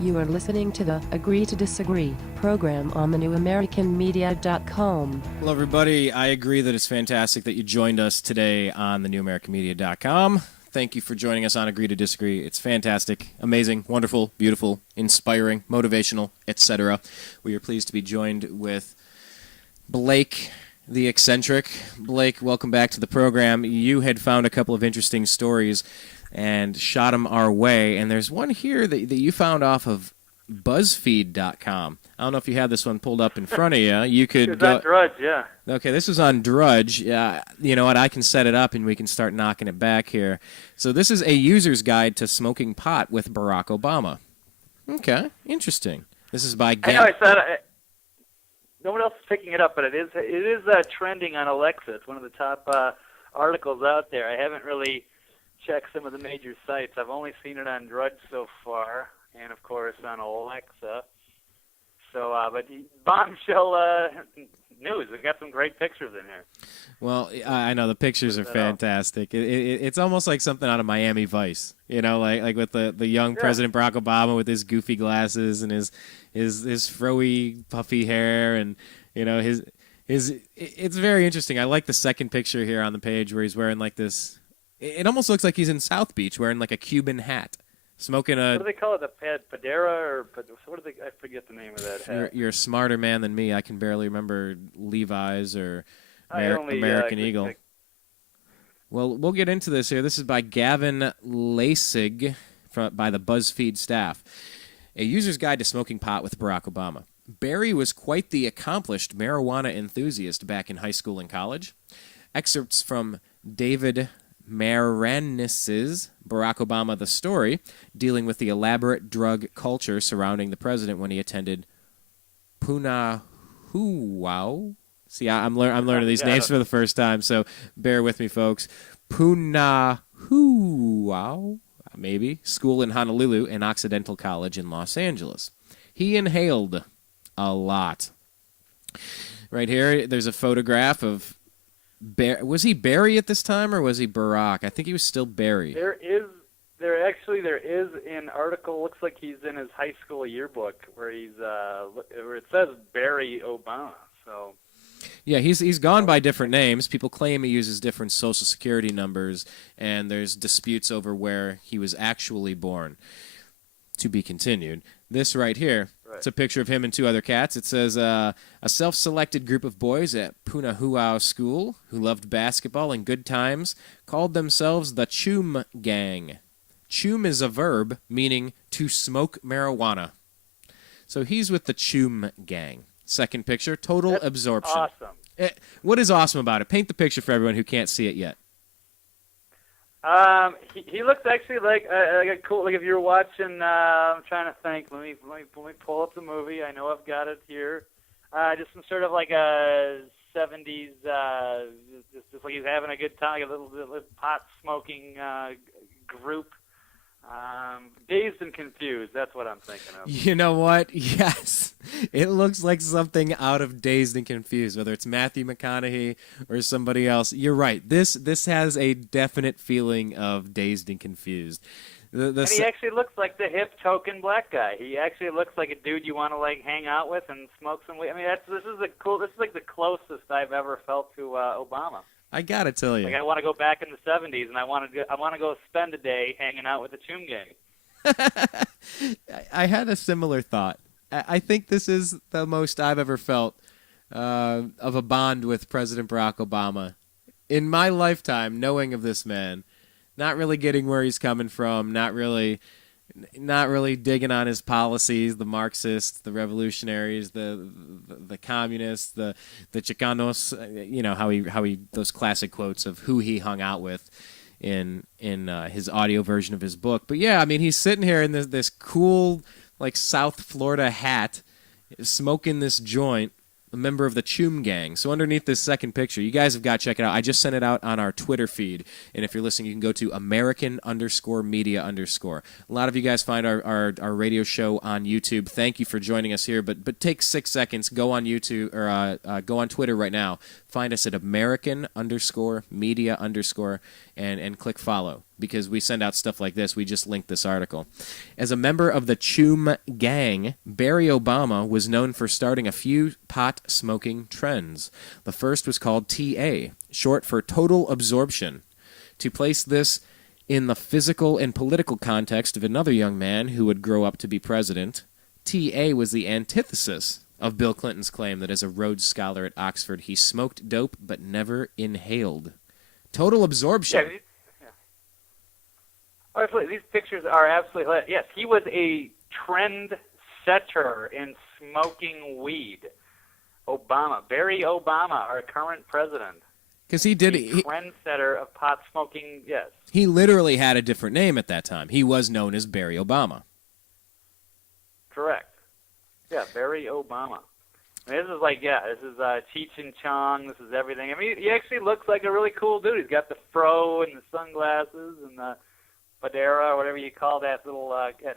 You are listening to the Agree to Disagree program on the newamericanmedia.com. Hello, everybody. I agree that it's fantastic that you joined us today on the newamericanmedia.com. Thank you for joining us on Agree to Disagree. It's fantastic, amazing, wonderful, beautiful, inspiring, motivational, etc. We are pleased to be joined with Blake, the eccentric. Blake, welcome back to the program. You had found a couple of interesting stories and shot them our way, and there's one here that you found off of BuzzFeed.com. I don't know if you have this one pulled up in front of you. You could it was on Drudge, yeah. Okay, this is on Drudge. You know what? I can set it up and we can start knocking it back here. So this is a user's guide to smoking pot with Barack Obama. Okay, interesting. This is by I know, I saw it. No one else is picking it up, but it is trending on Alexa. It's one of the top articles out there. I haven't really checked some of the major sites. I've only seen it on Drudge so far, and of course on Alexa. So, but bombshell news. We've got some great pictures in here. Well, I know the pictures are fantastic. It's almost like something out of Miami Vice, you know, like with the young President Barack Obama with his goofy glasses and his froey, puffy hair, and you know his. It's very interesting. I like the second picture here on the page where he's wearing like this. It almost looks like he's in South Beach wearing like a Cuban hat. Smoking a... What do they call it? The Padera? Or what do they... I forget the name of that hat. You're a smarter man than me. I can barely remember Levi's or American Eagle. Well, we'll get into this here. This is by Gavin Lasig by the BuzzFeed staff. A user's guide to smoking pot with Barack Obama. Barry was quite the accomplished marijuana enthusiast back in high school and college. Excerpts from David Maranis's Barack Obama the Story, dealing with the elaborate drug culture surrounding the president when he attended Punahuau. See, I'm learning these names for the first time, so bear with me, folks. Punahuau, maybe, school in Honolulu and Occidental College in Los Angeles. He inhaled a lot. Right here, there's a photograph of was he Barry at this time, or was he Barack? I think he was still Barry. There is an article. Looks like he's in his high school yearbook where where it says Barry Obama. So yeah, he's gone by different names. People claim he uses different social security numbers, and there's disputes over where he was actually born. To be continued. This right here, it's a picture of him and two other cats. It says, a self-selected group of boys at Punahuau School who loved basketball and good times called themselves the Chum Gang. Chum is a verb meaning to smoke marijuana. So he's with the Chum Gang. Second picture, total absorption. Awesome. What is awesome about it? Paint the picture for everyone who can't see it yet. He looks actually like a cool. Like if you're watching, I'm trying to think. Let me pull up the movie. I know I've got it here. Just some sort of like a '70s, just like he's having a good time, like a little pot smoking group. Dazed and confused. That's what I'm thinking of. You know what? Yes. It looks like something out of Dazed and Confused, whether it's Matthew McConaughey or somebody else. You're right. This has a definite feeling of Dazed and Confused. And he actually looks like the hip token black guy. He actually looks like a dude you want to like hang out with and smoke some weed. I mean, this is like the closest I've ever felt to Obama. I gotta tell you, like I want to go back in the '70s, and I want to go spend a day hanging out with the Chum Gang. I had a similar thought. I think this is the most I've ever felt of a bond with President Barack Obama in my lifetime. Knowing of this man, not really getting where he's coming from, not really digging on his policies, the Marxists, the revolutionaries, the communists, the Chicanos, you know, how he those classic quotes of who he hung out with in his audio version of his book. But yeah, I mean, he's sitting here in this cool like South Florida hat, smoking this joint, a member of the Chum Gang. So underneath this second picture, you guys have got to check it out. I just sent it out on our Twitter feed, and if you're listening, you can go to American_media_. A lot of you guys find our radio show on YouTube. Thank you for joining us here, but take 6 seconds, go on YouTube or go on Twitter right now. Find us at American_media_, and click follow, because we send out stuff like this. We just linked this article. As a member of the Chum Gang, Barry Obama was known for starting a few pot-smoking trends. The first was called TA, short for total absorption. To place this in the physical and political context of another young man who would grow up to be president, TA was the antithesis of Bill Clinton's claim that as a Rhodes Scholar at Oxford, he smoked dope but never inhaled. Total absorption. Yeah. Absolutely, these pictures are absolutely... Yes, he was a trend setter in smoking weed. Obama, Barry Obama, our current president. Because he did... Trendsetter of pot smoking, yes. He literally had a different name at that time. He was known as Barry Obama. Correct. Yeah, Barry Obama. I mean, this is like, this is Cheech and Chong. This is everything. I mean, he actually looks like a really cool dude. He's got the fro and the sunglasses and the fedora, or whatever you call that little that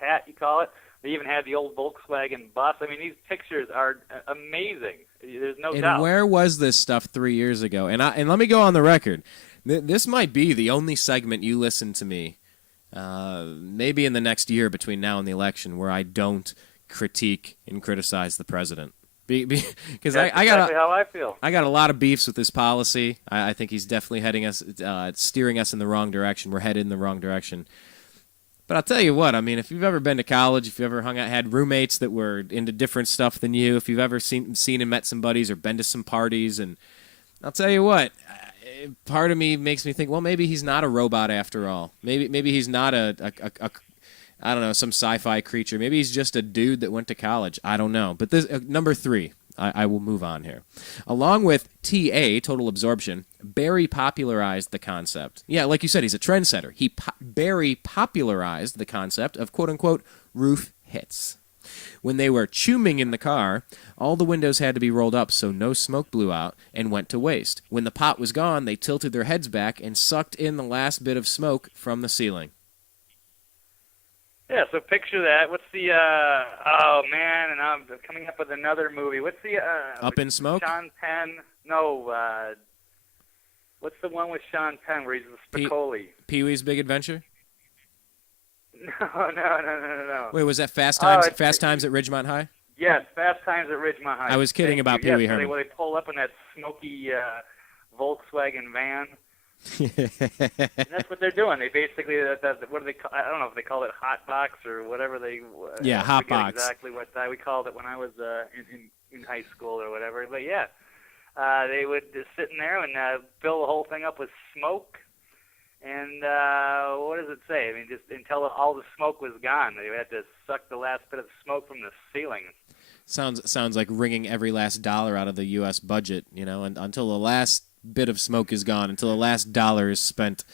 hat you call it. They even had the old Volkswagen bus. I mean, these pictures are amazing. There's no doubt. And where was this stuff 3 years ago? And let me go on the record. This might be the only segment you listen to me, maybe in the next year between now and the election, where I don't critique and criticize the president. Because I got exactly how I feel. I got a lot of beefs with this policy. I think he's definitely heading us, steering us in the wrong direction. We're headed in the wrong direction. But I'll tell you what, I mean, if you've ever been to college, if you ever had roommates that were into different stuff than you, if you've ever seen and met some buddies or been to some parties, and I'll tell you what, part of me makes me think, well, maybe he's not a robot after all. Maybe he's not a I don't know, some sci-fi creature. Maybe he's just a dude that went to college. I don't know. But this number 3, I will move on here. Along with TA, total absorption, Barry popularized the concept. Yeah, like you said, he's a trendsetter. Barry popularized the concept of quote-unquote roof hits. When they were chooming in the car, all the windows had to be rolled up so no smoke blew out and went to waste. When the pot was gone, they tilted their heads back and sucked in the last bit of smoke from the ceiling. Yeah, so picture that. What's the, oh man, and I'm coming up with another movie. What's the, Up in Smoke? Sean Penn, no, what's the one with Sean Penn where he's the Spicoli? Pee-wee's Big Adventure? No. Wait, was that Fast Times at Ridgemont High? Yes, Fast Times at Ridgemont High. I was kidding about Pee Wee Herman. Where they pull up in that smoky Volkswagen van. And that's what they're doing. They basically, what do they call? I don't know if they call it hot box or whatever they. Yeah, hot box. Exactly what we called it when I was in high school or whatever. But yeah, they would just sit in there and fill the whole thing up with smoke. And what does it say? I mean, just until all the smoke was gone, they had to suck the last bit of smoke from the ceiling. Sounds like wringing every last dollar out of the U.S. budget, and until the last bit of smoke is gone, until the last dollar is spent.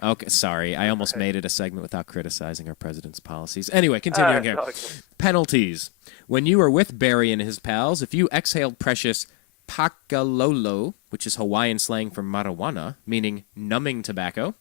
Okay, sorry, I almost made it a segment without criticizing our president's policies. Anyway, continuing here. Okay. Penalties. When you were with Barry and his pals, if you exhaled precious pakalolo, which is Hawaiian slang for marijuana, meaning numbing tobacco,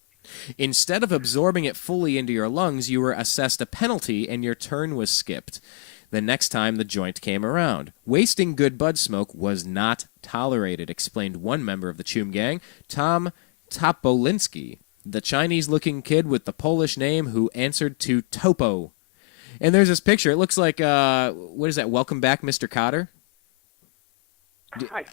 instead of absorbing it fully into your lungs, you were assessed a penalty and your turn was skipped the next time the joint came around. Wasting good bud smoke was not tolerated, explained one member of the Chum Gang, Tom Topolinsky, the Chinese-looking kid with the Polish name who answered to Topo. And there's this picture. It looks like, what is that, Welcome Back, Mr. Cotter? I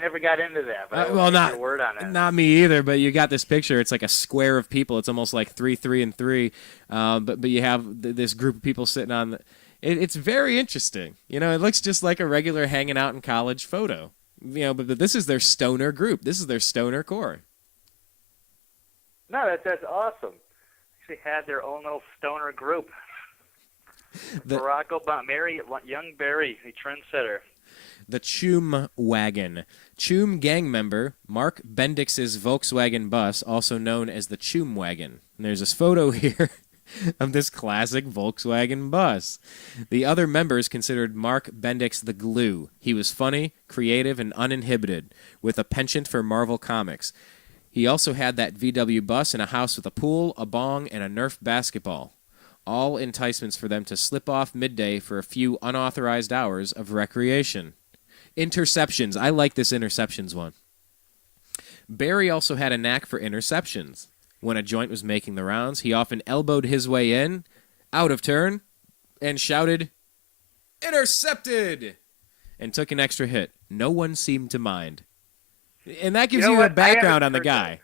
never got into that, but I not a word on it. Not me either. But you got this picture. It's like a square of people. It's almost like 3, 3, and 3. But you have this group of people sitting on. It's very interesting. It looks just like a regular hanging out in college photo. But this is their stoner group. This is their stoner core. No, that's awesome. Actually had their own little stoner group. Barack Obama, young Barry, a trendsetter. The Chum Wagon. Chum Gang member Mark Bendix's Volkswagen bus, also known as the Chum Wagon. And there's this photo here of this classic Volkswagen bus. The other members considered Mark Bendix the glue. He was funny, creative, and uninhibited, with a penchant for Marvel Comics. He also had that VW bus and a house with a pool, a bong, and a Nerf basketball. All enticements for them to slip off midday for a few unauthorized hours of recreation. Interceptions. I like this Interceptions one. Barry also had a knack for interceptions. When a joint was making the rounds, he often elbowed his way in, out of turn, and shouted, "Intercepted!" and took an extra hit. No one seemed to mind. And that gives you a background on the guy.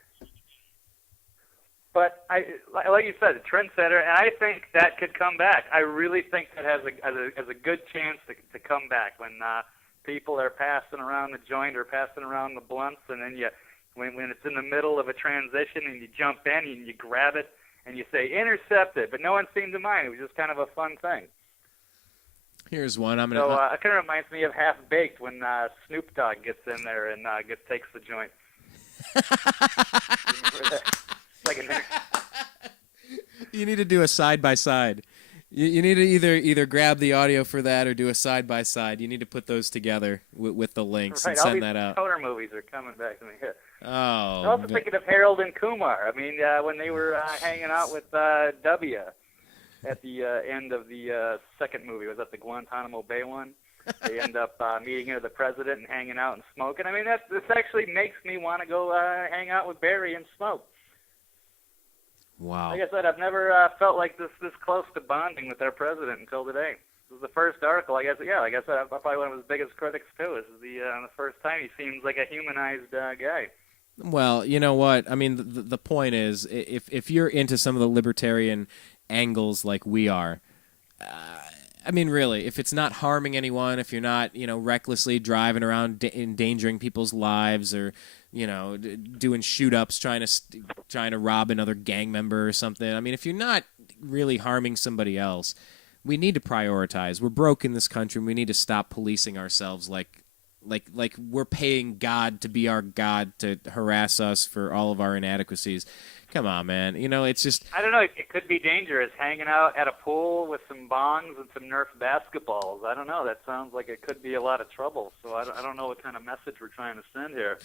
But like you said, a trendsetter, and I think that could come back. I really think that has a good chance to come back when people are passing around the joint or passing around the blunts, and then when it's in the middle of a transition and you jump in and you grab it and you say intercepted, but no one seemed to mind. It was just kind of a fun thing. Here's one. It kind of reminds me of Half Baked when Snoop Dogg gets in there and takes the joint. You need to do a side-by-side. You need to either grab the audio for that or do a side-by-side. You need to put those together with the links and send that out. All these stoner movies are coming back to me. Oh. I'm also thinking of Harold and Kumar. I mean, when they were hanging out with W at the end of the second movie. Was that the Guantanamo Bay one? They end up meeting the president and hanging out and smoking. I mean, this actually makes me want to go hang out with Barry and smoke. Wow. Like I said, I've never felt like this close to bonding with our president until today. This is the first article, I guess. Yeah, like I said, I'm probably one of his biggest critics, too. This is the first time he seems like a humanized guy. Well, you know what? I mean, the point is, if you're into some of the libertarian angles like we are, I mean, really, if it's not harming anyone, if you're not, recklessly driving around endangering people's lives or, doing shoot-ups, trying to rob another gang member or something. I mean, if you're not really harming somebody else, we need to prioritize. We're broke in this country, and we need to stop policing ourselves like we're paying God to be our God to harass us for all of our inadequacies. Come on, man. It's just... I don't know. It could be dangerous hanging out at a pool with some bongs and some Nerf basketballs. I don't know. That sounds like it could be a lot of trouble. So I don't know what kind of message we're trying to send here.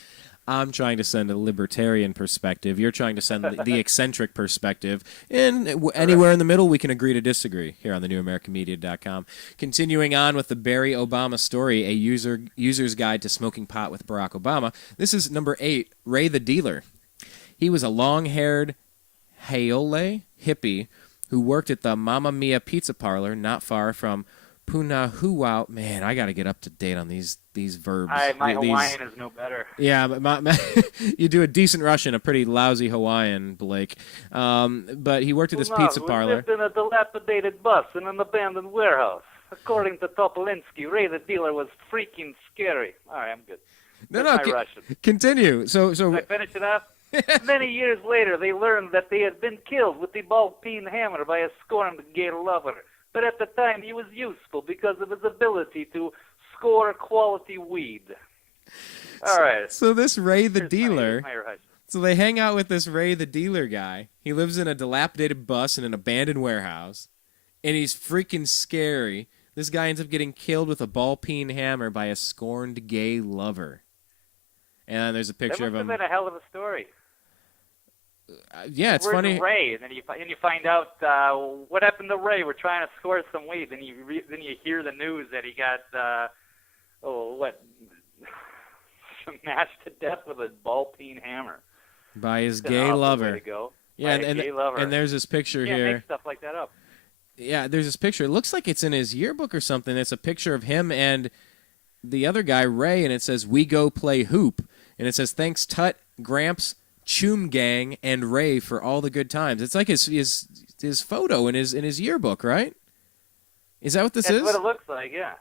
I'm trying to send a libertarian perspective. You're trying to send the eccentric perspective. And anywhere in the middle, we can agree to disagree here on the newamericanmedia.com. Continuing on with the Barry Obama story, a user's guide to smoking pot with Barack Obama. This is number 8, Ray the Dealer. He was a long-haired Haole hippie who worked at the Mamma Mia pizza parlor not far from Punahou. Man, I got to get up to date on these verbs. My Hawaiian is no better. Yeah, but you do a decent Russian, a pretty lousy Hawaiian, Blake. But he worked at this pizza parlor. We lived in a dilapidated bus in an abandoned warehouse. According to Topolinsky, Ray the Dealer was freaking scary. All right, I'm good. Russian. Continue. So Can I finish it up? Many years later, they learned that they had been killed with the ball-peen hammer by a scorned gay lover. But at the time, he was useful because of his ability to score quality weed. All right. So this Ray the Dealer... So they hang out with this Ray the Dealer guy. He lives in a dilapidated bus in an abandoned warehouse. And he's freaking scary. This guy ends up getting killed with a ball-peen hammer by a scorned gay lover. And there's a picture of him. That must have been a hell of a story. Yeah, it's Where's funny. Ray? And then you find out what happened to Ray. We're trying to score some weed. Then you hear the news that he got smashed to death with a ball-peen hammer By his gay lover. Way to go. Yeah, gay lover. And there's this picture you can't here. Make stuff like that up. Yeah, there's this picture. It looks like it's in his yearbook or something. It's a picture of him and the other guy, Ray, and it says, "We go play hoop." And it says, "Thanks, Tut, Gramps, Chum Gang, and Ray for all the good times." It's like his photo in his yearbook, right? Is that what this is? That's what it looks like, yeah.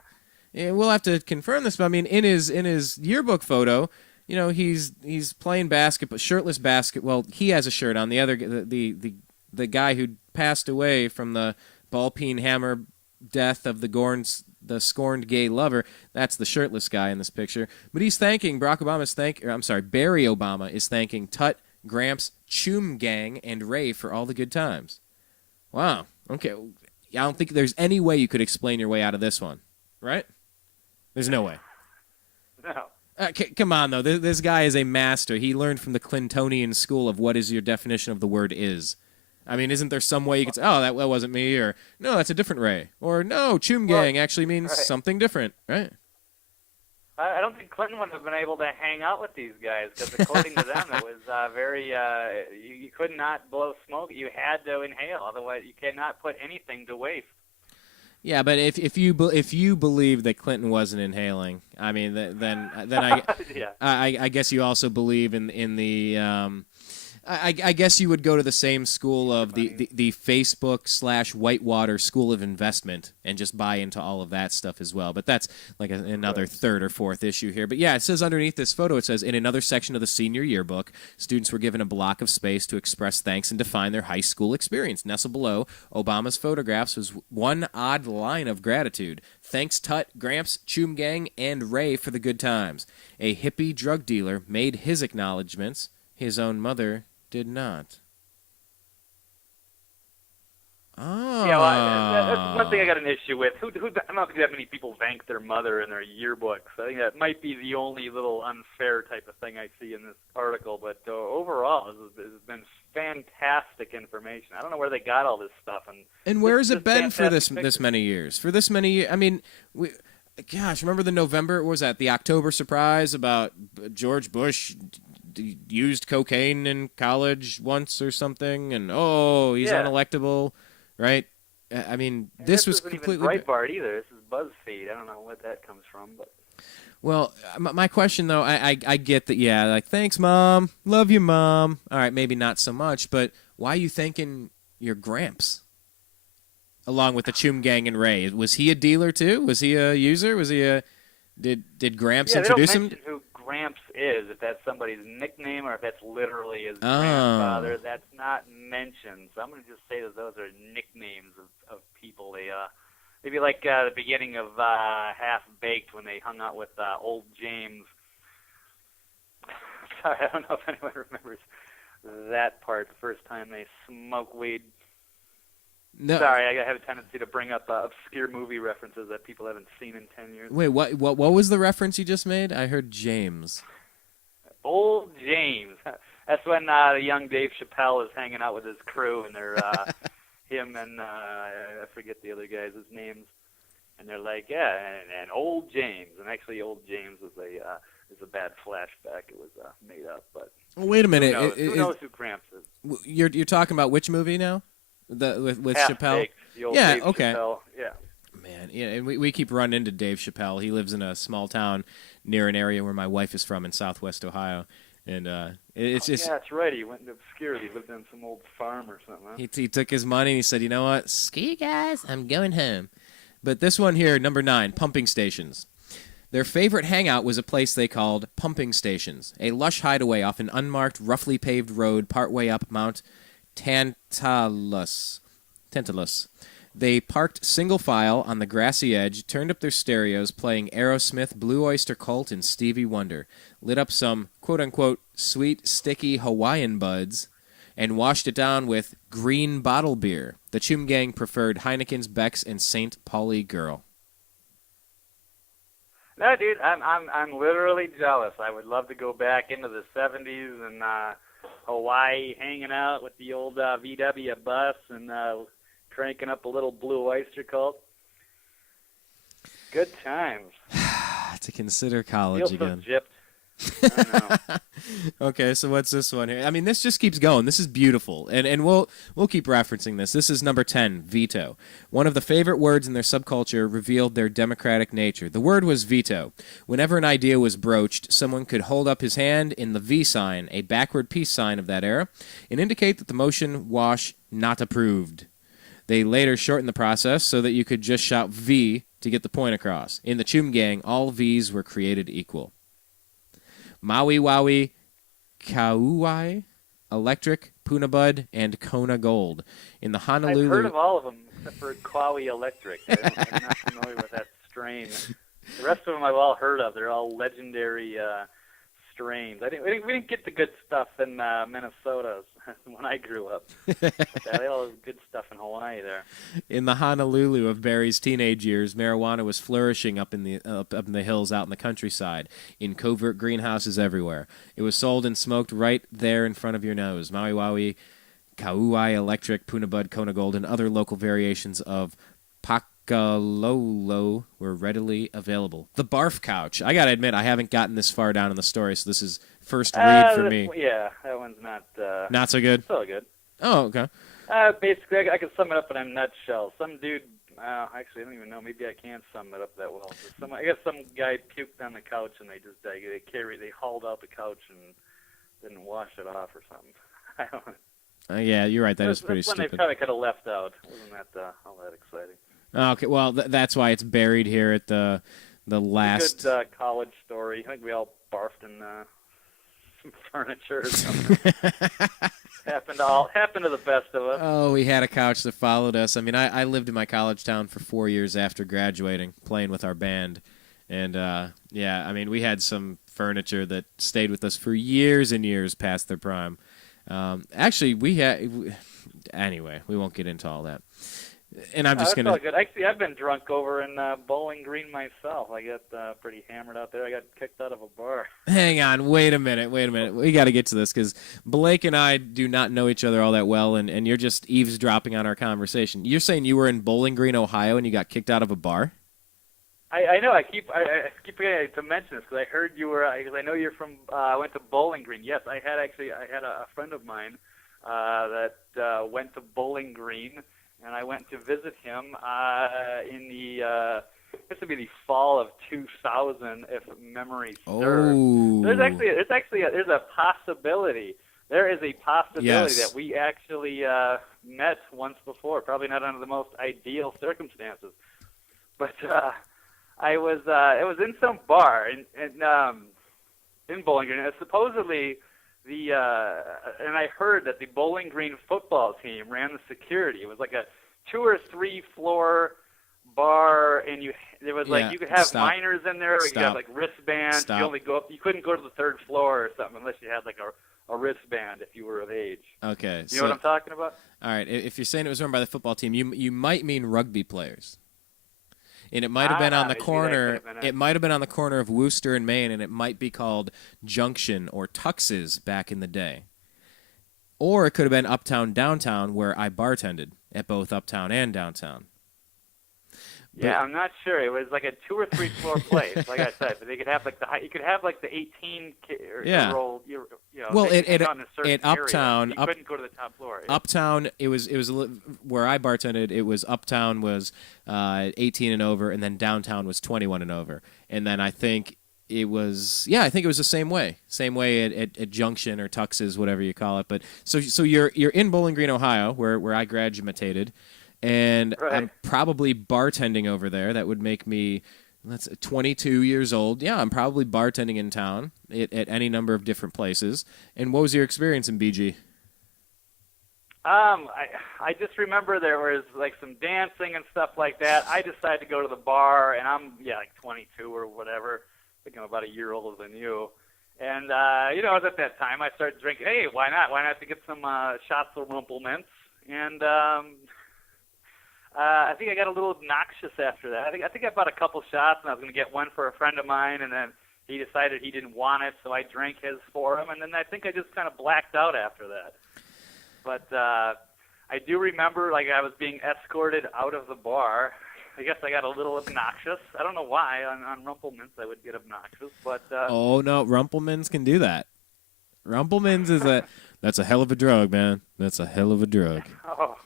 Yeah, we'll have to confirm this, but I mean, in his yearbook photo, he's playing basketball, shirtless basketball. Well, he has a shirt on. The other the guy who passed away from the ball-peen hammer death of the scorned gay lover, that's the shirtless guy in this picture. But he's thanking, Barry Obama is thanking Tut, Gramps, Chum Gang, and Ray for all the good times. Wow. Okay. I don't think there's any way you could explain your way out of this one, right? There's no way. No. Come on, though. This guy is a master. He learned from the Clintonian school of what is your definition of the word is. I mean, isn't there some way you could say, "Oh, that wasn't me," or "No, that's a different Ray," or "No, Chum Gang actually means something different," right? I don't think Clinton would have been able to hang out with these guys because, according to them, it was very. You could not blow smoke; you had to inhale. Otherwise, you cannot put anything to waste. Yeah, but if you believe that Clinton wasn't inhaling, I mean, then I Yeah. I guess you also believe in the. I guess you would go to the same school of the Facebook / Whitewater School of Investment and just buy into all of that stuff as well. But that's like another third or fourth issue here. But yeah, it says underneath this photo, it says, in another section of the senior yearbook, students were given a block of space to express thanks and define their high school experience. Nestled below Obama's photographs was one odd line of gratitude. Thanks Tut, Gramps, Chum Gang, and Ray for the good times. A hippie drug dealer made his acknowledgments. His own mother did not. Oh. Yeah, well, that's one thing I got an issue with. I don't think that many people thank their mother in their yearbooks. I think that might be the only little unfair type of thing I see in this article. But overall, this has been fantastic information. I don't know where they got all this stuff. And where has it been for this many years? For this many years? I mean, gosh, remember the November, what was that, the October surprise about George Bush used cocaine in college once or something, and he's unelectable, right? I mean, this was completely even Breitbart either. This is BuzzFeed. I don't know what that comes from, but well, my question though, I get that. Yeah, like thanks, Mom, love you, Mom. All right, maybe not so much, but why are you thanking your Gramps? Along with the Chum Gang and Ray, was he a dealer too? Was he a user? Was he a did Gramps introduce him? They don't mention who Gramps is, if that's somebody's nickname or if that's literally his grandfather. That's not mentioned. So I'm going to just say that those are nicknames of people. They maybe like the beginning of Half Baked when they hung out with old James. Sorry, I don't know if anyone remembers that part, the first time they smoked weed. No. Sorry, I have a tendency to bring up obscure movie references that people haven't seen in 10 years. Wait, what was the reference you just made? I heard James. Old James. That's when the young Dave Chappelle is hanging out with his crew, and they're him and I forget the other guys' names, and they're like, yeah, and old James, and actually old James is a bad flashback. It was made up, but wait a minute. Who knows who Gramps is? You're talking about which movie now? With Half Chappelle? Baked, the old yeah, Dave okay. Chappelle. Yeah. Man, yeah, and we keep running into Dave Chappelle. He lives in a small town near an area where my wife is from in Southwest Ohio, and it's just. Yeah, that's right. He went into obscurity. He lived on some old farm or something. Huh? He took his money and he said, "You know what? Screw you guys. I'm going home." But this one here, number 9, pumping stations. Their favorite hangout was a place they called pumping stations, a lush hideaway off an unmarked, roughly paved road partway up Mount Tantalus. They parked single file on the grassy edge, turned up their stereos, playing Aerosmith, Blue Oyster Cult, and Stevie Wonder, lit up some quote-unquote sweet, sticky Hawaiian buds, and washed it down with green bottle beer. The Chum Gang preferred Heineken's, Beck's, and St. Pauli Girl. No, dude, I'm literally jealous. I would love to go back into the 70s and Hawaii, hanging out with the old VW bus and cranking up a little Blue Oyster Cult. Good times. To consider college Feel again. So gypped. I know. Okay, so what's this one here? I mean, this just keeps going. This is beautiful, and we'll keep referencing this. This is number 10, veto. One of the favorite words in their subculture revealed their democratic nature. The word was veto. Whenever an idea was broached, someone could hold up his hand in the V sign, a backward peace sign of that era, and indicate that the motion was not approved. They later shortened the process so that you could just shout V to get the point across. In the Chum Gang, all Vs were created equal. Maui Waui, Kauai, Electric, Punabud, and Kona Gold. In the Honolulu... I've heard of all of them except for Kauai Electric. I'm not familiar with that strain. The rest of them I've all heard of. They're all legendary strains. We didn't get the good stuff in Minnesota when I grew up. They had all this good stuff in Hawaii there. In the Honolulu of Barry's teenage years, marijuana was flourishing up in the hills out in the countryside, in covert greenhouses everywhere. It was sold and smoked right there in front of your nose. Maui Waui, Kauai Electric, Punabud, Kona Gold, and other local variations of Bacalolo were readily available. The barf couch. I gotta admit, I haven't gotten this far down in the story, so this is first read for me. Yeah, that one's not. Not so good. So good. Oh, okay. Basically, I can sum it up in a nutshell. Some dude. Actually, I don't even know. Maybe I can't sum it up that well. I guess some guy puked on the couch, and they hauled out the couch and didn't wash it off or something. I don't know. Yeah, you're right. That's pretty one stupid. they probably could have left out. Wasn't that all that exciting? Okay, well, that's why it's buried here at the last. Good college story. I think we all barfed in some furniture or something. happened to the best of us. Oh, we had a couch that followed us. I mean, I lived in my college town for 4 years after graduating, playing with our band, and yeah, I mean, we had some furniture that stayed with us for years and years past their prime. Actually, anyway, we won't get into all that. And I'm just that's all good. Actually, I've been drunk over in Bowling Green myself. I got pretty hammered out there. I got kicked out of a bar. Hang on, wait a minute. We got to get to this because Blake and I do not know each other all that well, and you're just eavesdropping on our conversation. You're saying you were in Bowling Green, Ohio, and you got kicked out of a bar? I know. I keep forgetting to mention this because I heard you were. Because I know you're from. Went to Bowling Green. Yes, I had a friend of mine that went to Bowling Green. And I went to visit him in this would be the fall of 2000, if memory serves. Oh. There's a possibility. There is a possibility that we actually met once before. Probably not under the most ideal circumstances, but it was in some bar in Bowling Green. Supposedly. And I heard that the Bowling Green football team ran the security. It was like a 2 or 3 floor bar, and you could have minors in there. You could have like wristbands. You couldn't go to the 3rd floor or something unless you had like a wristband if you were of age. Okay, you know what I'm talking about? All right, if you're saying it was run by the football team, you might mean rugby players. And it might have been on the corner. It might have been on the corner of Worcester and Maine, and it might be called Junction or Tux's back in the day. Or it could have been Uptown Downtown, where I bartended at both Uptown and Downtown. Yeah, I'm not sure. It was like a 2 or 3 floor place, like I said. But they could have like you could have like the 18 year old. Well, at Uptown, you couldn't go to the top floor. Uptown, it was where I bartended. It was Uptown was 18 and over, and then Downtown was 21 and over. And then I think it was the same way at Junction or Tux's, whatever you call it. But so you're in Bowling Green, Ohio, where I graduated. And right. I'm probably bartending over there. That would make me 22 years old. Yeah, I'm probably bartending in town at any number of different places. And what was your experience in BG? I just remember there was like some dancing and stuff like that. I decided to go to the bar, and I'm like 22 or whatever. I think I'm about a year older than you. And at that time I started drinking. Hey, why not? Why not to get some shots of Rumpelmints? And I think I got a little obnoxious after that. I think I bought a couple shots, and I was going to get one for a friend of mine, and then he decided he didn't want it, so I drank his for him, and then I think I just kind of blacked out after that. But I do remember, like, I was being escorted out of the bar. I guess I got a little obnoxious. I don't know why. On Rumpelmints I would get obnoxious, but oh no, Rumpelmints can do that. Rumpelmints that's a hell of a drug, man. That's a hell of a drug. Oh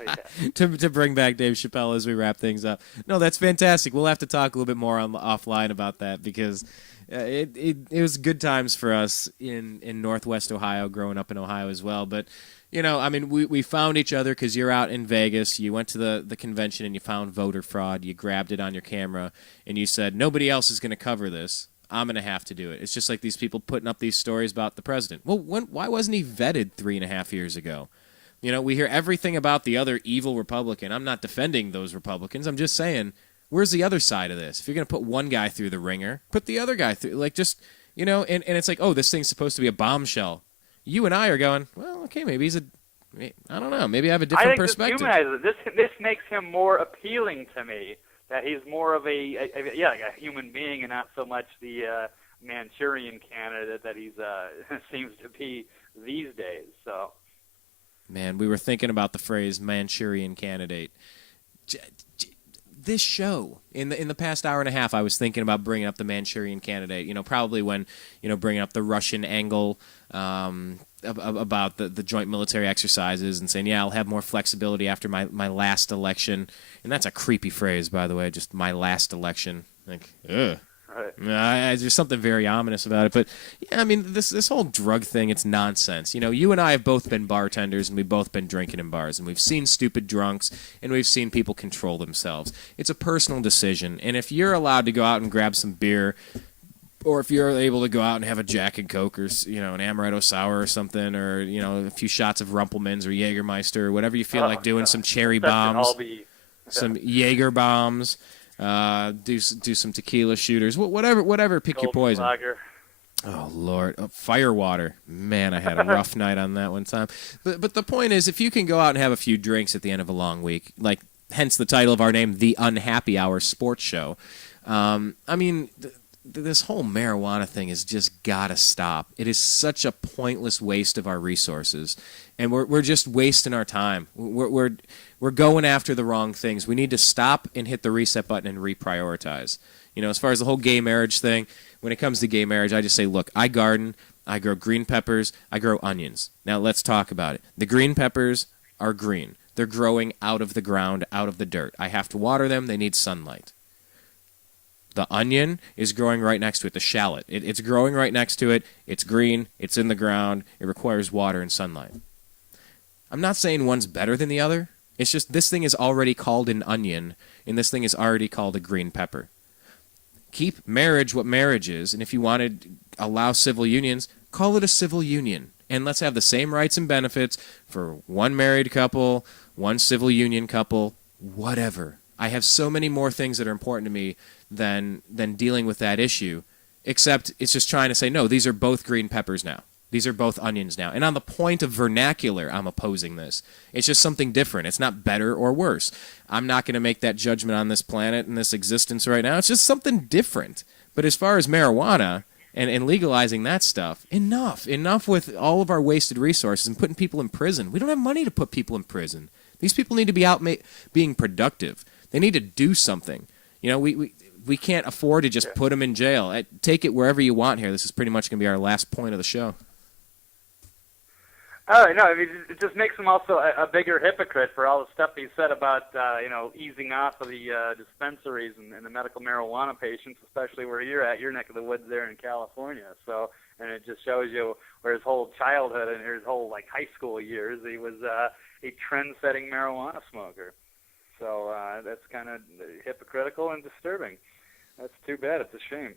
yeah. to bring back Dave Chappelle as we wrap things up. No, that's fantastic. We'll have to talk a little bit more offline about that because it was good times for us in Northwest Ohio, growing up in Ohio as well. But I mean, we found each other because you're out in Vegas. You went to the convention and you found voter fraud. You grabbed it on your camera and you said, nobody else is going to cover this. I'm going to have to do it. It's just like these people putting up these stories about the president. Well, why wasn't he vetted 3.5 years ago? We hear everything about the other evil Republican. I'm not defending those Republicans. I'm just saying, where's the other side of this? If you're going to put one guy through the ringer, put the other guy through. Like, just, and it's like, oh, this thing's supposed to be a bombshell. You and I are going, well, okay, maybe I don't know. Maybe I have a different perspective. This makes him more appealing to me, that he's more of a human being and not so much the Manchurian candidate that he's seems to be these days, so... Man, we were thinking about the phrase Manchurian candidate. this show, in the past hour and a half, I was thinking about bringing up the Manchurian Candidate. Probably when bringing up the Russian angle about the joint military exercises and saying, yeah, I'll have more flexibility after my last election. And that's a creepy phrase, by the way, just my last election. Like, ugh. Right. There's something very ominous about it. But, yeah, I mean, this whole drug thing, it's nonsense. You and I have both been bartenders, and we've both been drinking in bars, and we've seen stupid drunks, and we've seen people control themselves. It's a personal decision. And if you're allowed to go out and grab some beer, or if you're able to go out and have a Jack and Coke or, an Amaretto Sour or something, or, a few shots of Rumpelmans or Jägermeister or whatever you feel like doing, some cherry bombs, some Jaeger bombs, do some tequila shooters, whatever, pick your poison. Lager. Oh, Lord. Firewater. Man, I had a rough night on that one time. But the point is, if you can go out and have a few drinks at the end of a long week, like, hence the title of our name, The Unhappy Hour Sports Show, this whole marijuana thing has just got to stop. It is such a pointless waste of our resources, and we're just wasting our time. We're going after the wrong things. We need to stop and hit the reset button and reprioritize. As far as the whole gay marriage thing, when it comes to gay marriage, I just say, look, I garden, I grow green peppers, I grow onions. Now let's talk about it. The green peppers are green. They're growing out of the ground, out of the dirt. I have to water them. They need sunlight. The onion is growing right next to it, the shallot. It's growing right next to it. It's green. It's in the ground. It requires water and sunlight. I'm not saying one's better than the other. It's just this thing is already called an onion, and this thing is already called a green pepper. Keep marriage what marriage is, and if you want to allow civil unions, call it a civil union. And let's have the same rights and benefits for one married couple, one civil union couple, whatever. I have so many more things that are important to me than dealing with that issue, except it's just trying to say, no, these are both green peppers now. These are both onions now. And on the point of vernacular, I'm opposing this. It's just something different. It's not better or worse. I'm not going to make that judgment on this planet and this existence right now. It's just something different. But as far as marijuana and legalizing that stuff, enough with all of our wasted resources and putting people in prison. We don't have money to put people in prison. These people need to be out being productive. They need to do something. We can't afford to just put them in jail. Take it wherever you want here. This is pretty much going to be our last point of the show. Oh, no, it just makes him also a bigger hypocrite for all the stuff he said about, easing off of the dispensaries and the medical marijuana patients, especially where you're at, your neck of the woods there in California. So, and it just shows you where his whole childhood and his whole, high school years, he was a trend-setting marijuana smoker. So that's kind of hypocritical and disturbing. That's too bad. It's a shame.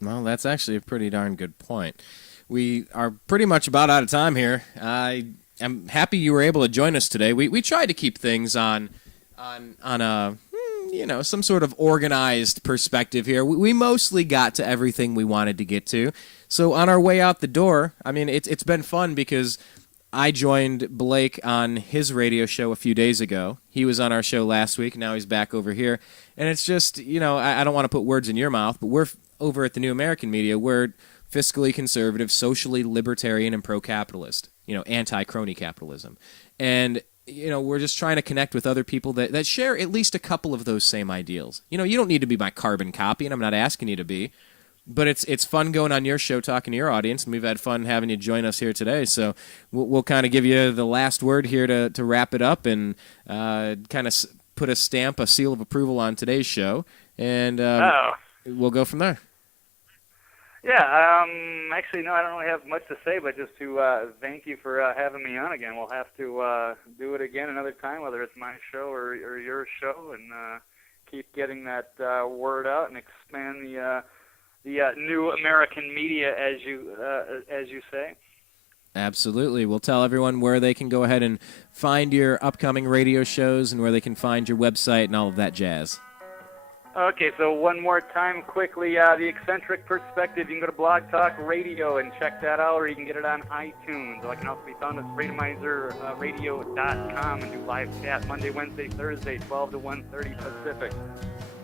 Well, that's actually a pretty darn good point. We are pretty much about out of time here. I am happy you were able to join us today. We tried to keep things on a some sort of organized perspective here. We mostly got to everything we wanted to get to. So on our way out the door, it's been fun because I joined Blake on his radio show a few days ago. He was on our show last week. Now he's back over here. And it's just, I don't want to put words in your mouth, but we're over at the New American Media. We're fiscally conservative, socially libertarian, and pro-capitalist, anti-crony capitalism. And, we're just trying to connect with other people that share at least a couple of those same ideals. You don't need to be my carbon copy, and I'm not asking you to be. But it's fun going on your show, talking to your audience, and we've had fun having you join us here today. So we'll kind of give you the last word here to wrap it up and kind of put a seal of approval on today's show, and we'll go from there. Yeah, actually, no, I don't really have much to say, but just to thank you for having me on again. We'll have to do it again another time, whether it's my show or your show, and keep getting that word out and expand the new American media, as you say. Absolutely. We'll tell everyone where they can go ahead and find your upcoming radio shows and where they can find your website and all of that jazz. Okay, so one more time quickly, The Eccentric Perspective. You can go to Blog Talk Radio and check that out, or you can get it on iTunes. Or it can also be found at FreedomizerRadio.com and do live chat Monday, Wednesday, Thursday, 12 to 1:30 Pacific.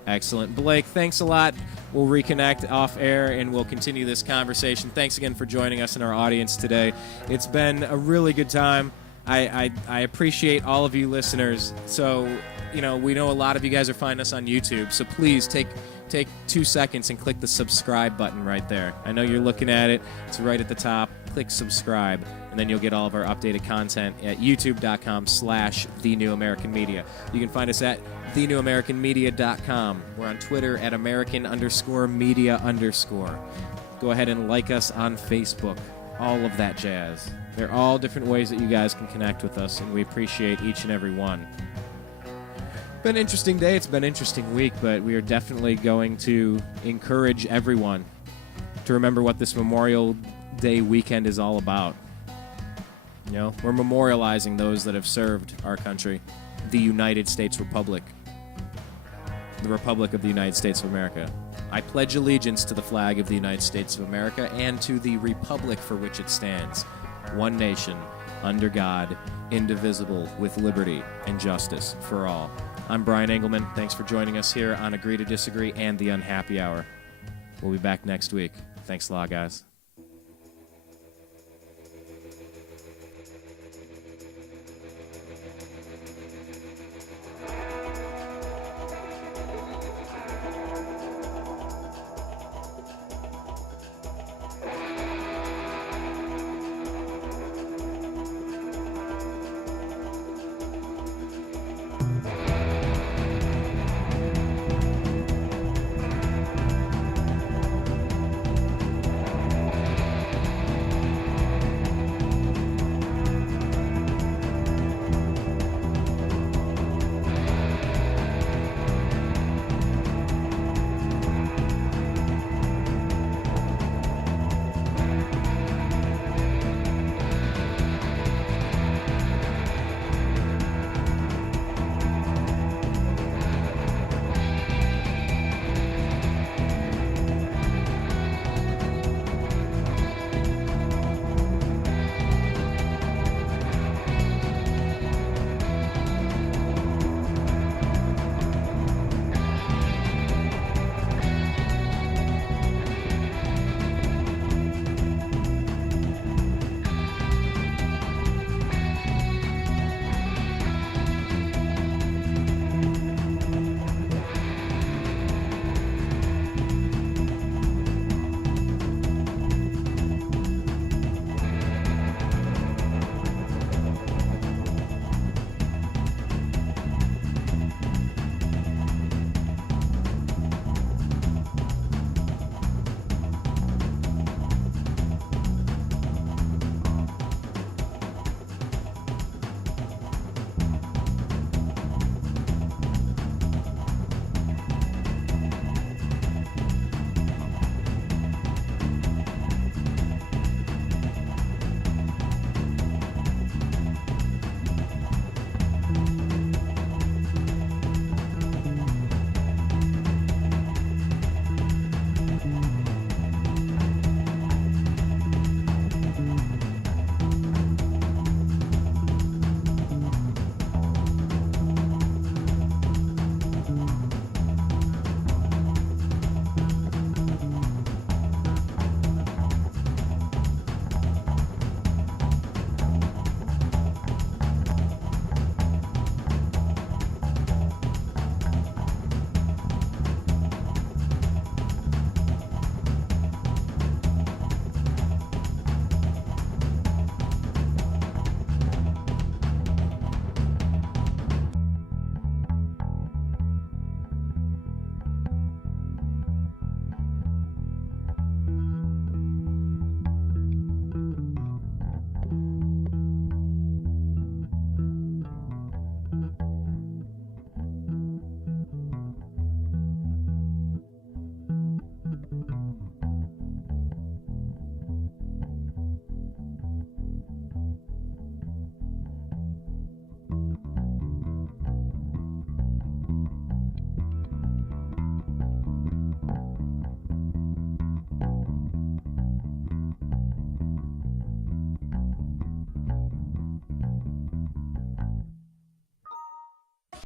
Excellent. Blake, thanks a lot. We'll reconnect off air and we'll continue this conversation. Thanks again for joining us and our audience today. It's been a really good time. I appreciate all of you listeners. So, we know a lot of you guys are finding us on YouTube. So please take 2 seconds and click the subscribe button right there. I know you're looking at it. It's right at the top. Click subscribe, and then you'll get all of our updated content at youtube.com/thenewamericanmedia. You can find us at thenewamericanmedia.com. We're on Twitter at American_media_. Go ahead and like us on Facebook. All of that jazz. They're all different ways that you guys can connect with us, and we appreciate each and every one. Been an interesting day. It's been an interesting week, but we are definitely going to encourage everyone to remember what this Memorial Day weekend is all about. We're memorializing those that have served our country, the United States Republic, the Republic of the United States of America. I pledge allegiance to the flag of the United States of America and to the republic for which it stands, one nation, under God, indivisible, with liberty and justice for all. I'm Brian Engelman. Thanks for joining us here on Agree to Disagree and The Unhappy Hour. We'll be back next week. Thanks a lot, guys.